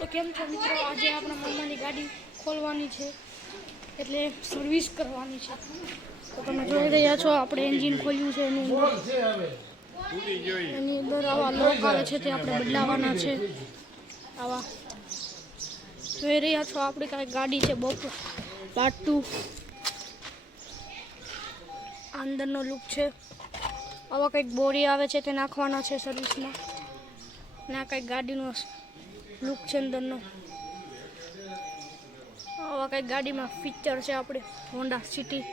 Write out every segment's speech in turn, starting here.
તો કેમ છો મિત્રો? આજે આપણા મામાની ગાડી ખોલવાની છે એટલે સર્વિસ કરવાની છે। તો તમે જોઈ રહ્યા છો આપણે એન્જિન ખોલ્યું છે એની અંદર આવા લોક આવે છે તે આપણે બદલાવાના છે। આવા જોઈ રહ્યા છો આપણી કાંઈક ગાડી છે પાર્ટ 2 અંદરનો લુક છે। આવા કંઈક બોરી આવે છે તે નાખવાના છે સર્વિસમાં ના કંઈક ગાડીનો લુક છે અંદરનો। આવા કંઈક ગાડીમાં ફીચર છે આપણે હોન્ડા સિટી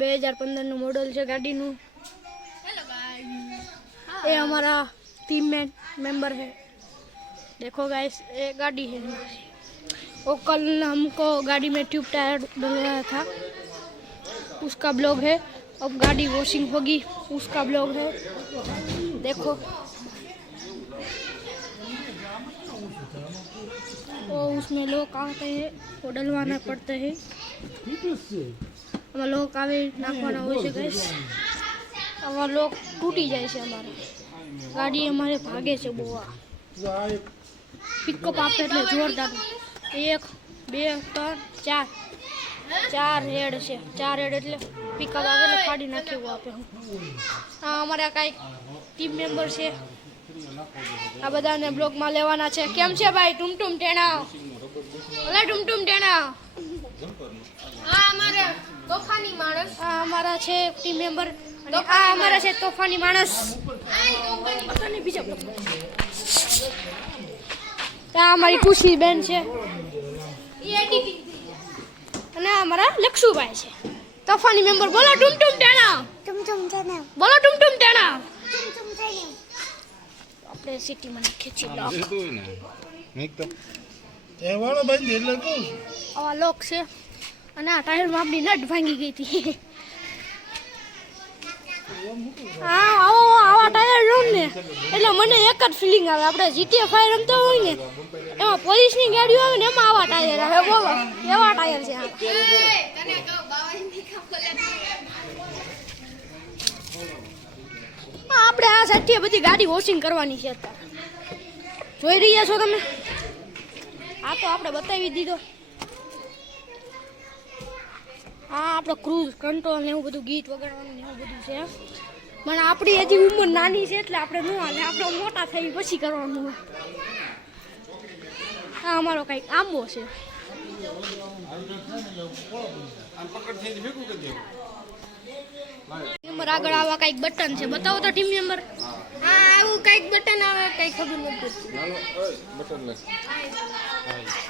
2015 મોડલ છે ગાડીનું। ये हमारा टीम मेंबर है, देखो गाइस ये गाड़ी है। वो कल हमको गाड़ी में ट्यूब टायर डलवाया था उसका ब्लॉग है। अब गाड़ी वॉशिंग होगी उसका ब्लॉग है, देखो। वो उसमें लोग आते हैं वो डलवाना पड़ता है। हमारे लोग आवे नाखवाना हो છે गाइस। हमारे लोग टूटी जाए છે हमारा गाड़ी हमारे भागे છે બહુ। पिकअप आपे એટલે જોરદાર 1 2 3 4 हेड છે। 4 हेड એટલે पिकअप આવે ને કાઢી નાખે એવું આપે। આ અમારા કાંઈક ટીમ મેમ્બર છે આ બધાને બ્લોગમાં લેવાના છે। કેમ છે ભાઈ ટુમટુમ ટેણા? ઓલે ટુમટુમ ટેણા આ અમારા તોફાની માણસ। આ અમારા છે ટીમ મેમ્બર અને આ અમારા છે તોફાની માણસ। અને બીજા બ્લોગ આ અમારી ખુશી બેન છે અને અમારા લક્ષુભાઈ છે તોફાની મેમ્બર। બોલો ટુમટુમ ટેણા, ટુમટુમ ટેણા, બોલો ટુમટુમ ટેણા। ટુમટુમ ટેણા। આપણે સિટીમાં ખેંચી લોક આવા લોક છે અને આ ટાયરમાં આપણી નટ ભાંગી ગઈ હતી। હા આવા ટાયર લો ને એટલે મને એક જ ફિલિંગ આવે, આપણે જીટીએ 5 રમતા હોય ને એમાં પોલીસની ગાડીઓ આવે ને એમાં આવા ટાયર આવે। બોલો એવા ટાયર છે આપણે આ સાઈડથી બધી ગાડી વોશિંગ કરવાની છે અત્યારે જોઈ રહ્યા છો તમે। આ તો આપણે બતાવી દીધો। હા આપણો ક્રૂઝ કંટ્રોલ ને એવું બધું ગીત વગાડવાનું ને એવું બધું છે પણ આપણી હજી ઉંમર નાની છે એટલે આપણે ન હાલે, આપણે મોટા થઈ પછી કરવાનું હોય। હા અમારો કંઈક આંબો છે નંબર આગળ આવા કંઈક બટન છે, બતાવો તો ટીમ મેમ્બર। હા આવું કંઈક બટન આવે કઈ ખબર નથી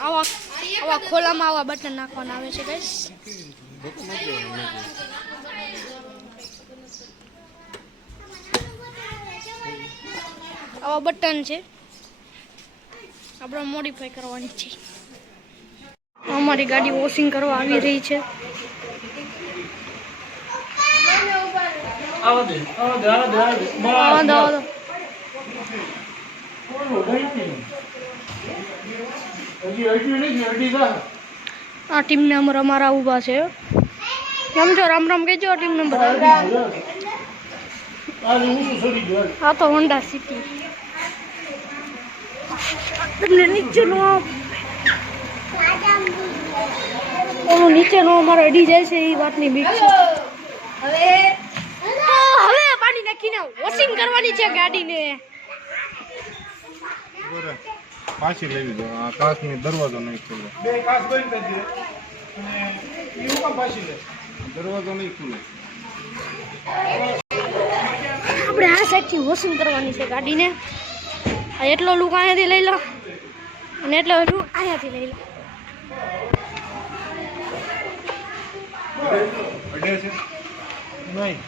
આવા ખોલામાં આવા બટન નાખવાના આવે છે ગાઈસ। આવા બટન છે આપણે મોડિફાઈ કરવાની છે। અમારી ગાડી વોશિંગ કરવા આવી રહી છે। આ ટીમ મેમ્બર અમારા ઊભા છે। કેમ છો? રામ રામ કહેજો ટીમ મેમ્બર। આ તો હોન્ડા સિટી તમને નીચેનો અમારો અડી જાય છે એ વાતની બીક છે। હવે પાણી નાખીને વોશિંગ કરવાની છે ગાડીને। પાછી લેવી દો, આ કાચની દરવાજો નહીં ખુલે, બે કાચ બંધ કરી દે અને એવું કામ પાછી લે, દરવાજો નહીં ખુલે। આપણે આ સાઈડથી વોશિંગ કરવાની છે ગાડીને। એટલો લુક અહીંયાથી લઈ લો અને એટલો લુક અહીંયાથી લઈ લો। અડે છે નહીં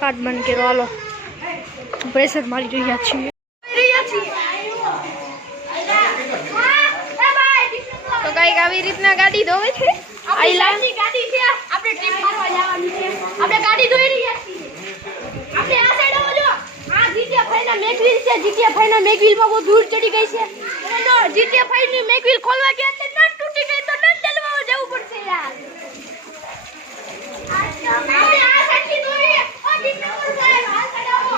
કાટ બંધ કરો, હાલો પ્રેશર મારી રહ્યા છીએ। તો કઈક આવી રીતના ગાડી ધોવે છે। આઈ લાઈનની ગાડી છે, આપણે ટ્રીપ મારવા જવાની છે। આપણે ગાડી ધોઈ રહ્યા છીએ। આપણે આ સાઈડ આવો જો, આ જીટીએ 5 ના મેગવીલ છે। જીટીએ 5 ના મેગવીલમાં બહુ ધૂળ ચડી ગઈ છે અને જો જીટીએ 5 ની મેગવીલ ખોલવા ગયા તો નટ તૂટી ગઈ તો નટ ડલવા જવું પડશે યાર। આપણે આ સાઈડથી ધોઈએ। ઓ જીટી નંબર 5 આ સાઈડ આવો।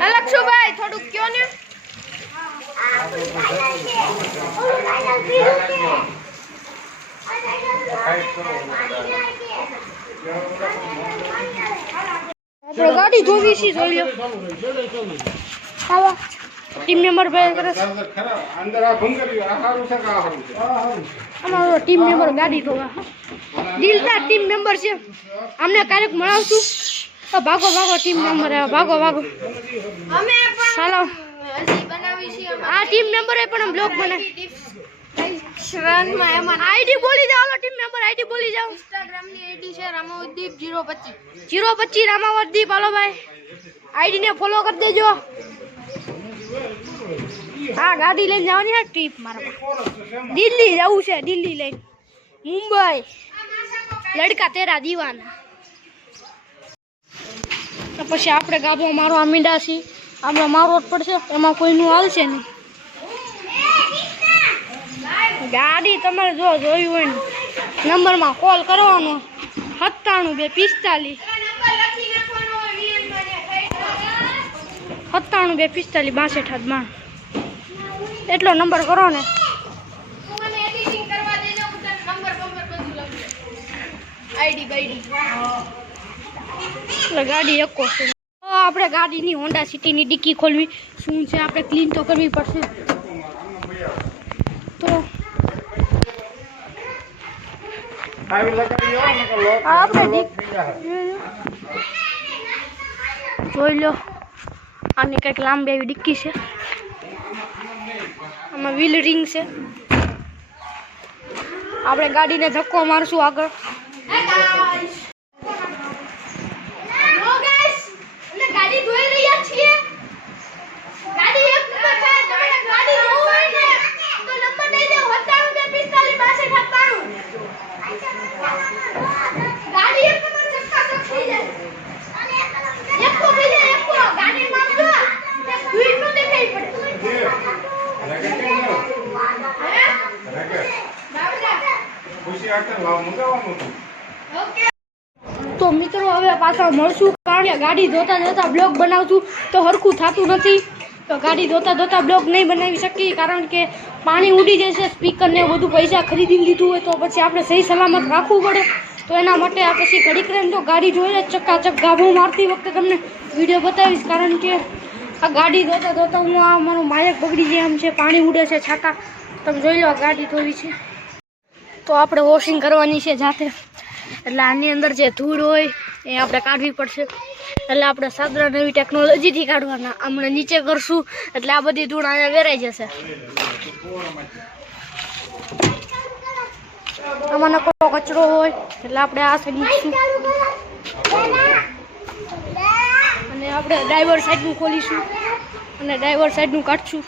લક્ષુભાઈ થોડુંક કયો ને. આપણે ગાડી જોવી છે, જોઈ લો. ટીમ મેમ્બર ભાઈ કરે છે. અંદર આ ભંગરી આ સારું છે કે આ સારું છે? અમારો ટીમ મેમ્બર ગાડી ધોવા દિલદાર ટીમ મેમ્બર છે. અમને ક્યારેક મળાવશું તો ભાગો ભાગો ટીમ મેમ્બર ભાગો ભાગો. અમે ચાલો આ ટીમ મેમ્બરે પણ બ્લોગ બનાવી. આઈડી બોલી જાઓ ટીમ મેમ્બર, આઈડી બોલી જાઓ. ઇન્સ્ટાગ્રામ ની આઈડી છે રામાવતદીપ 025 રામાવતદીપ. હાલો ભાઈ આઈડી ને ફોલો કરી દેજો. હા ગાડી લઈને જવાની છે ટ્રીપ મારવા. દિલ્હી જવું છે, દિલ્હી લઈને મુંબઈ. લડકા તેરા દીવાના. તો પછી આપણે ગાબો મારવા મીંડા છીએ. આપણે મારવો જ પડશે, એમાં કોઈનું હાલશે નહીં. ગાડી તમારે જો જોયું હોય ને નંબરમાં કોલ કરવાનો 97 245 62 એટલો નંબર કરો ને. એટલે ગાડી એકો છે. આપણે ગાડીની હોન્ડા સિટીની ડિક્કી ખોલવી શું છે, આપણે ક્લીન તો કરવી પડશે. તો આપણે જોઈ લો આની કંઈક લાંબી એવી ડિક્કી છે. આમાં વ્હીલ રિંગ છે. આપણે ગાડીને ધક્કો મારશું આગળ. ગાડી ધોઈ રહ્યા છીએ. ગાડી એક નંબર છે. તમે ગાડી ધોવું હોય ને તો નંબર દઈ દો 97 245 62. ગાડી એક નંબર ચક્કા થઈ જાય. એક કો થઈ જાય, એક કો ગાડી માં જો સ્પીડ નો દેખાઈ પડે. તો મિત્રો હવે પાછા મળશું, કારણ કે ગાડી ધોતા ધોતા બ્લોગ બનાવશું તો હરખું થતું નથી. તો ગાડી ધોતા ધોતા બ્લોગ નહીં બનાવી શકીએ, કારણ કે પાણી ઉડી જશે. સ્પીકરને બધું પૈસા ખરીદી લીધું હોય તો પછી આપણે સહી સલામત રાખવું પડે. તો એના માટે આ પછી ઘડીક રહીને તો ગાડી જોઈને ચકાચક ગાભો મારતી વખતે તમને વિડીયો બતાવીશ, કારણ કે આ ગાડી ધોતા ધોતા હું આ મારો માયક બગડી જાય એમ છે. પાણી ઉડે છે છાટા. તમે જોઈ લો ગાડી ધોવી છે તો આપણે વોશિંગ કરવાની છે જાતે. એટલે આની અંદર જે ધૂળ હોય એ આપણે કાઢવી પડશે. એટલે આપણે સાદરા નવી ટેકનોલોજીથી કાઢવાના. હમણાં નીચે કરશું એટલે આ બધી ધૂળ અહીંયા વેરાઈ જશે. આમાં નકરો કચરો હોય એટલે આપણે આ સાઈડ મૂકીશું અને આપણે ડ્રાઈવર સાઈડનું ખોલીશું અને ડ્રાઈવર સાઈડનું કાઢશું.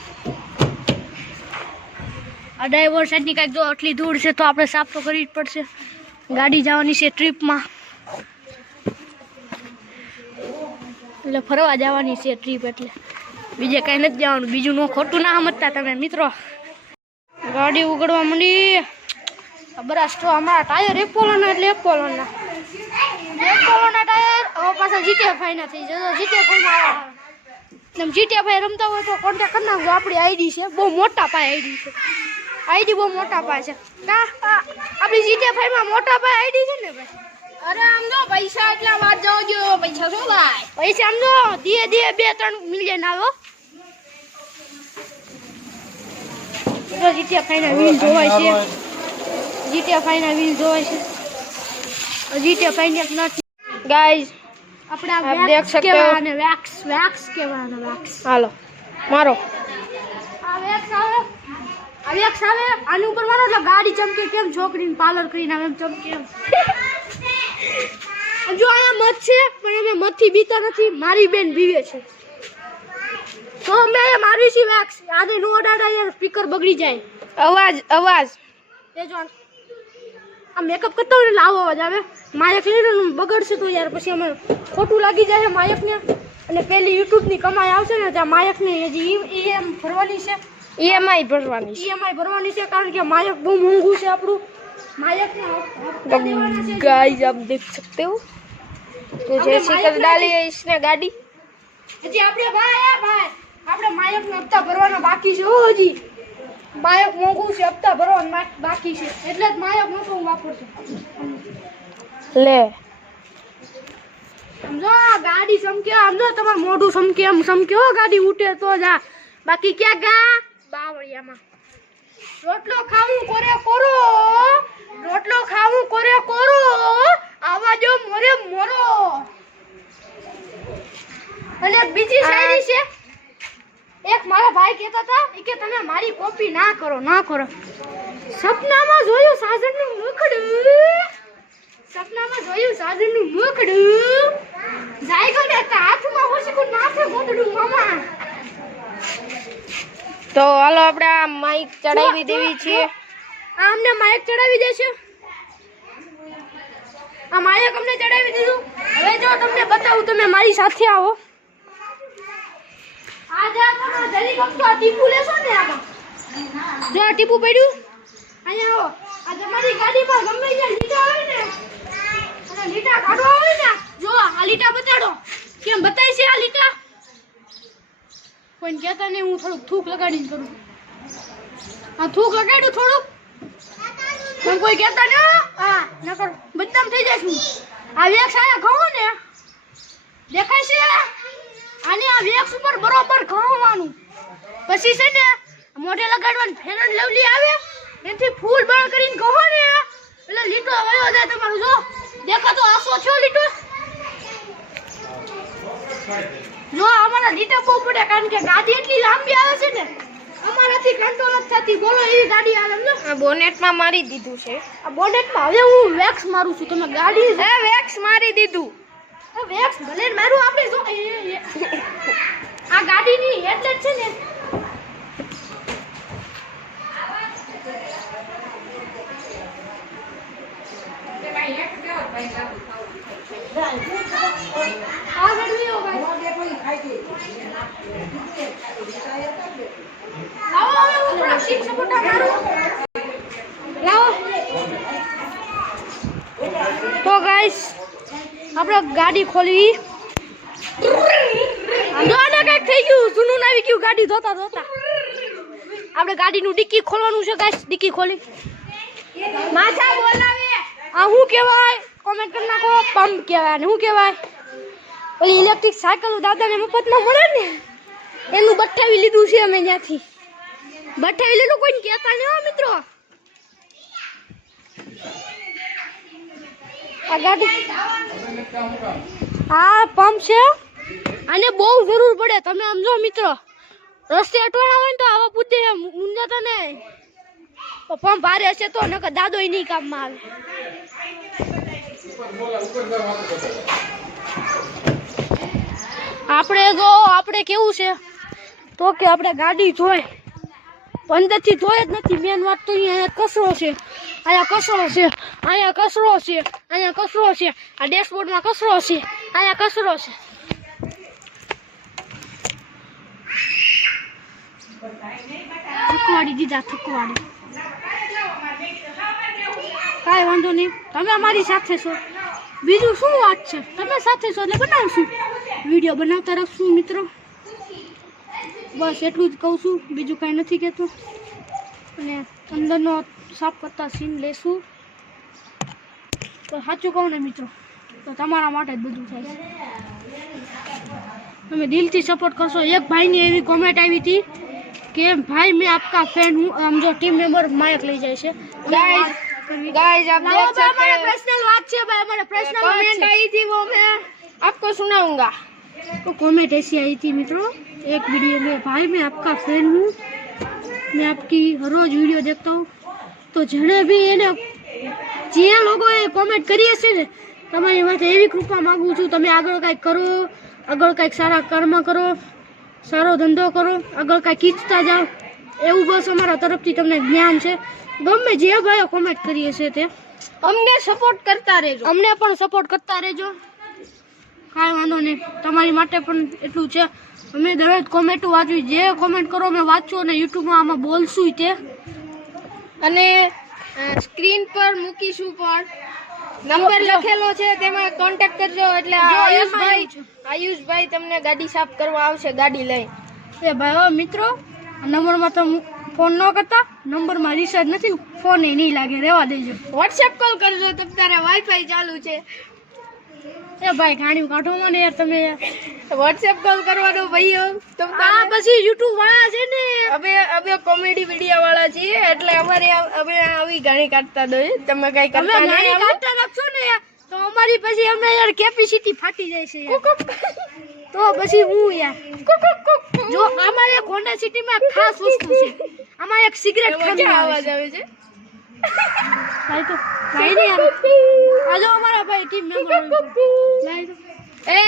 આ ડ્રાઈવર સાઈડની કાંઈક જો આટલી ધૂળ છે તો આપણે સાફ તો કરવી જ પડશે. ગાડી જવાની છે ટ્રીપમાં, એટલે ફરવા જવાની છે ટ્રીપ. એટલે બીજે કાંઈ નથી જવાનું. બીજું નો ખોટું ના સમજતા તમે મિત્રો. ગાડી ઉગડવા માંડી. બરાબર તો અમારા ટાયર એપોલોના એટલે એપોલોના ટાયર હવે પાછા જીટીએફઆઈના થઈ જશે. જીટીએફઆઈ રમતા હોય તો કોન્ટેક્ટ કરી નાખજો. આપણી આઈડી છે, બહુ મોટા પાયે આઈડી છે. આઈડી બહુ મોટા પાયે છે. આપણી જીટીએફઆઈમાં મોટા પાયે આઈડી છે ને ભાઈ. અરે આમ જો પૈસા એટલા વાત જાવ જો પૈસા શું થાય? પૈસા આમ જો દીએ 2-3 મિલિયન આવો. જીટીએફઆઈના વ્હીલ જોવાય છે. જીટીએફઆઈના વ્હીલ જોવાય છે. જીટીએફઆઈને નથી ગાઈઝ. આપણે આ દેખ શકते हो અને વેક્સ કહેવાના વેક્સ. હાલો મારો આ વેક્સ આવે. આની ઉપર મારો એટલે ગાડી ચમકે કેમ છોકરીને પાર્લર કરીને આવે એમ ચમકે એમ. જો અહીંયા મધ છે પણ અમે મધથી બીતા નથી. મારી બેન બીવે છે તો અમે મારી છે વેક્સ. આજે નો અડાડા યાર સ્પીકર બગડી જાય. અવાજ એ જો આ મેકઅપ કરતા હોય એટલે આવો અવાજ આવે. માયક લઈને બગડશે તો યાર પછી અમે ખોટું લાગી જાય માયકને. અને પેલી યુટ્યુબની કમાઈ આવશે ને ત્યાં માયકની હજી EM ભરવાની છે. EMI ભરવાની છે કારણ કે માયક બહુ મોંઘું છે આપણું. માયકને गाइस आप देख सकते हो તું જેસી કર ડાલી है इसने गाड़ी હજી આપણે ભાઈ આપણે માયક નો હપ્તા ભરવાનો બાકી છે હો હજી માયક મોંઘું છે હપ્તા ભરવાનો બાકી છે એટલે જ માયક નતો હું વાપરતો ले સમજો આ ગાડી સમકે સમજો તમાર મોઢું સમકે એમ સમકે હો ગાડી ઉઠે તો જા બાકી ક્યાં ગા બાવળિયામાં રોટલો ખાવું કોરે કોરો રોટલો ખાવું કોરે કોરો આવાજો મોરે મોરો અને બીજી શાયરી છે એક મારા ભાઈ કહેતા હતા કે તમે મારી કોપી ના કરો સપનામાં જોયું સાજનનું મુખડું જાય ગયો ને હાથમાં હોશી કો નાથે ગોદડું મામા तो હાલો આપણે આ માઈક ચડાવી દેવી છે આ અમને માઈક ચડાવી દેશે આ માઈક અમને ચડાવી દીધું હવે જો તમને બતાવું તમે મારી સાથે આવો આ જા તમે જલ્દી ગમતો આ ટીપુ લેશો ને આમાં જો આ ટીપુ પડ્યું અહીંયા આવો આ તમારી ગાડીમાં ગમે ત્યાં લીટા હોય ને અને લીટા કાઢવા હોય ને જો આ લીટા બતાડો કેમ બતાય છે આ લીટા કોઈ કહેતા નહીં હું થોડુંક થૂક લગાડીને કરું આ થૂક લગાડ્યું થોડુંક પણ કોઈ કહેતા ને હા નકર બદનામ થઈ જાય છું આ વેક્સ આયા ઘઉં ને દેખાય છે આને આ વેક્સ ઉપર બરોબર ઘઉંવાનું પછી છે ને મોઢે લગાડવાનું ફેર એન્ડ લવલી આવે એથી ફૂલ બળ કરીને કહો ને એટલે લીટો વયો જાય તમારું જો દેખાતો આસો છો લીટો જો અમારા લીટો બહુ પડે કારણ કે ગાડી એટલી લાંબી આવે છે ને અમારાથી કંટ્રોલ જ થતી બોલો એવી ગાડી આવે સમજો આ બોનેટમાં મારી દીધું છે આ બોનેટમાં હવે હું વેક્સ મારું છું તમે ગાડી વેક્સ મારી દીધું વેક્સ ભલે મારું આપણે જો આ ગાડીની હેડલાઇટ છે ને તો ગાઈસ આપણે ગાડી ખોલી આને કઈક થઈ ગયું જૂનું આવી ગયું ગાડી ધોતા આપણે ગાડીનું ડિક્કી ખોલવાનું છે ગાઈસ ડિક્કી ખોલી માથા બોલાવે આ શું કહેવાય કોમેન્ટ કરી નાખો પંપ કહેવાય ને શું કહેવાય ઓલી ઇલેક્ટ્રિક સાયકલ દાદાને મફતમાં મળે ને એનું બઠાવી લીધું છે અમે ત્યાંથી બઠાવી લીધું કોઈને કહેતા નહીં હો મિત્રો આ ગાડી આ પંપ છે આને બહુ જરૂર પડે તમે સમજો મિત્રો રસ્તે અટવાણા હોય ને તો આવા પૂછે ઊંઝાતા ને તો પંપ ભારે હશે તો નકર દાદોય નહીં કામમાં આવે આપણે કેવું છે તો કે આપણે ગાડી જોઈ અંદરથી જોઈ જ નથી મેન વાત તો અહીંયા કચરો છે અહીંયા કચરો છે અહીંયા કચરો છે અહીંયા કચરો છે આ ડેશબોર્ડમાં કચરો છે અહીંયા કચરો છે થકવાડી દીધા થકવાડી કાંઈ વાંધો નહીં તમે અમારી સાથે છો બીજું શું વાત છે તમે સાથે છો એટલે બનાવશું વિડીયો બનાવતા રાખશું મિત્રો બસ એટલું જ કહું છું બીજું કાંઈ નથી કહેતો અને અંદરનો સાફ કરતા સીન લેશું તો સાચું કહું ને મિત્રો તો તમારા માટે જ બધું થાય તમે દિલથી સપોર્ટ કરશો એક ભાઈની એવી કોમેન્ટ આવી હતી કે ભાઈ मैं आपका फैन हूँ हम जो टीम मेंबर माइक ले जाए છે गाइस आप देख सकते हैं पर्सनल बात है भाई हमारा पर्सनल कमेंट आई थी वो मैं आपको सुनाऊंगा तो कमेंट ऐसी आई थी मित्रों एक वीडियो में भाई मैं आपका फैन हूँ मैं आपकी रोज वीडियो देखता हूँ तो जने भी એને જે લોકોએ કોમેન્ટ કરી હશે ને તમારી માટે એવી કૃપા માંગુ છું તમે આગળ કંઈક કરો આગળ કંઈક સારા કર્મ કરો સારો ધંધો કરો આગળ કાંઈક ઈચ્છતા જાઓ એવું બસ અમારા તરફથી તમને જ્ઞાન છે ગમે જે ભાઈઓ કોમેન્ટ કરી હશે તે અમને સપોર્ટ કરતા રહેજો અમને પણ સપોર્ટ કરતા રહેજો કાંઈ વાંધો નહીં તમારી માટે પણ એટલું છે અમે દરરોજ કોમેન્ટો વાંચવી જે કોમેન્ટ કરો અમે વાંચું અને યુટ્યુબમાં આમાં બોલશું તે અને સ્ક્રીન પર મૂકીશું પણ નંબર લખેલો છે તેમાં કોન્ટેક્ટ કરજો એટલે જો, આયુષભાઈ એમાં એવું આયુષભાઈ તમને ગાડી સાફ કરવા આવશે ગાડી લઈ. એ ભાઈ હવે મિત્રો આ નંબરમાં તો ફોન ન કરતા, નંબરમાં રિચાર્જ નથી ને ફોન નહીં લાગે, રહેવા દેજો. વોટ્સએપ કોલ કરજો તમારે વાઈફાઈ ચાલુ છે. એ ભાઈ ગાડી કાઢો મને યાર તમે યાર. વોટ્સએપ કોલ કરવાનો ભાઈઓ. આ પછી યુટ્યુબ વાળા છે ને અમે કોમેડી વિડિયો વાળા છીએ એટલે અમે આવી ગાણી કાઢતા દઈએ. તમે કઈ તમે કરતા ગાડી નહીં. કાઢતા રાખશો ને યાર તો અમારી પછી અમને યાર કેપેસિટી ફાટી જાય છે યાર. તો પછી હું યાર જો આમાં એક હોન્ડા સિટીમાં ખાસ વસ્તુ છે, આમાં એક સિગરેટ એમાં ખાલી ક્યાં આવે અવાજ છે. આવે છે? લાઈ તો લાઈ ને યાર. આ જો અમારા ભાઈ ટીમ મેમ્બર લાઈ તો. એ